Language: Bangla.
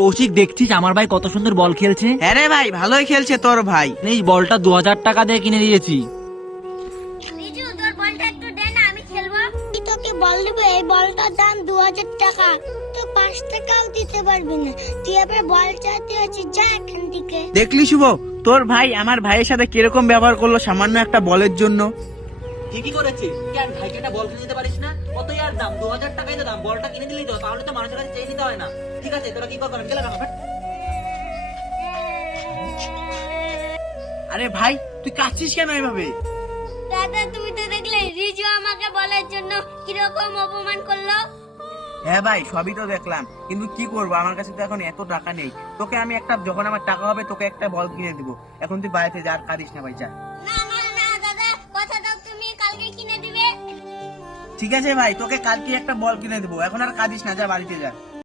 কৌশিক, দেখছিস আমার ভাই কত সুন্দর বল খেলছে? হ্যাঁ রে ভাই, ভালোই খেলছে তোর ভাই। এই বলটা 2000 টাকা দিয়ে কিনে দিয়েছি। রিজু, তোর বলটা একটু দে না, আমি খেলবো। তুই তোকে বল দেবো, এই বলটার দাম 2000 টাকা, তো 5 টাকাও দিতে পারবি না। তুই আবার বল চাইতে আছিস, যা এখান থেকে। দেখলি শুভ, তোর ভাই আমার ভাইয়ের সাথে কিরকম ব্যবহার করলো সামান্য একটা বলের জন্য। ঠিকই করেছে। কেন ভাইকে একটা বল কিনে দিতে পারিস না? কত ইয়ার দাম? 2000 টাকাই তো দাম। বলটা কিনে দিলেই তো, তাহলে তো মানুষের কাছে চেয়ে নিতে হয় না। ঠিক আছে, তোরা কি করবি? গেলে না। আরে ভাই, তুই কাঁদছিস কেন এভাবে? দাদা, তুমি তো দেখলে রিজু আমাকে বলার জন্য কিরকম অপমান করলো। হ্যাঁ ভাই, সবই তো দেখলাম, কিন্তু কি করবো, আমার কাছে তো এখন এত টাকা নেই। তোকে আমি একটা, যখন আমার টাকা হবে তোকে একটা বল কিনে দিবো। এখন তুই বাড়িতে যা, আর কাঁদিস না ভাই, যা। না না না দাদা, কথা দাও, তুমি কালকে কিনে দিবে। ঠিক আছে ভাই, তোকে কালকে একটা বল কিনে দেবো, এখন আর কাঁদিস না, যা বাড়িতে যা।